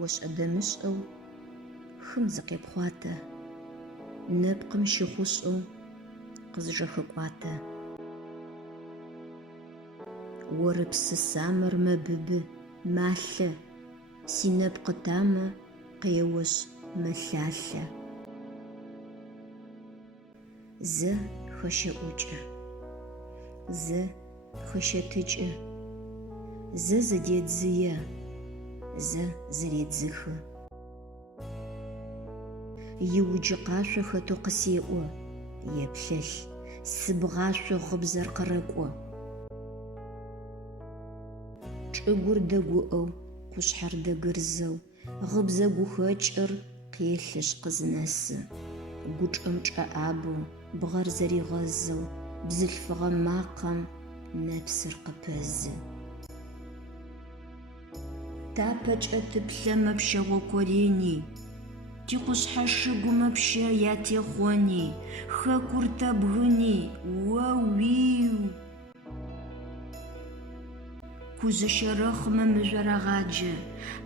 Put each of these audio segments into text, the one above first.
وشأدمشأو خمزق يبخواتا نبقم شخوشأو قزجخكواتا وربس سامر مبب ماثة سينب قتامة قيوش مثاثة ز خشة أوجة ز خشة تجة ز زديت زيا ز زريت زخة يوجي قاشو خطو قسيئو يبلش سبغاشو خبزر قرقو چأغور دقوءو قشحر دقرزو غبزة قوخاچر قيلش قزنس قوچ أمچأ آبو بغر زري غزو بزلف غماقم نبسر قبز تابج أتبلا مبشا غوكوريني تي قشحر شقو مبشا ياتي خواني خاكور تابغني واويو كوز شرخ ممجرى غاجة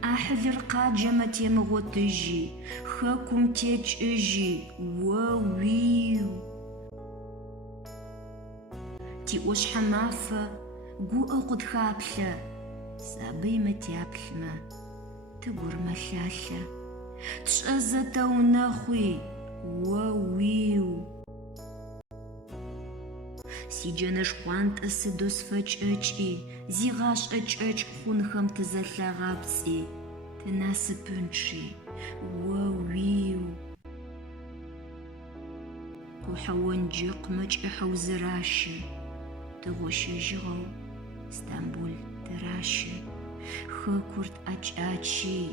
أحذر قاجة متيم غوتجي خاكم تيج اجي واويو تي اوش حمافة قو أقود خابلة سابي متيابلما تقور مشاشة تشأزة ونخوي واويو سيجانش قوانت أسدوس فاج أجي زيغاش أج خونخم تزلع غابسي تناسبنشي واويو قوحوان جيق مج حوزراشي تغوشي جغو اسطنبول تراشي خاكورت أج أجي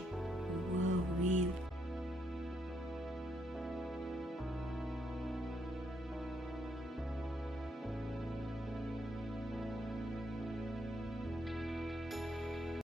واويو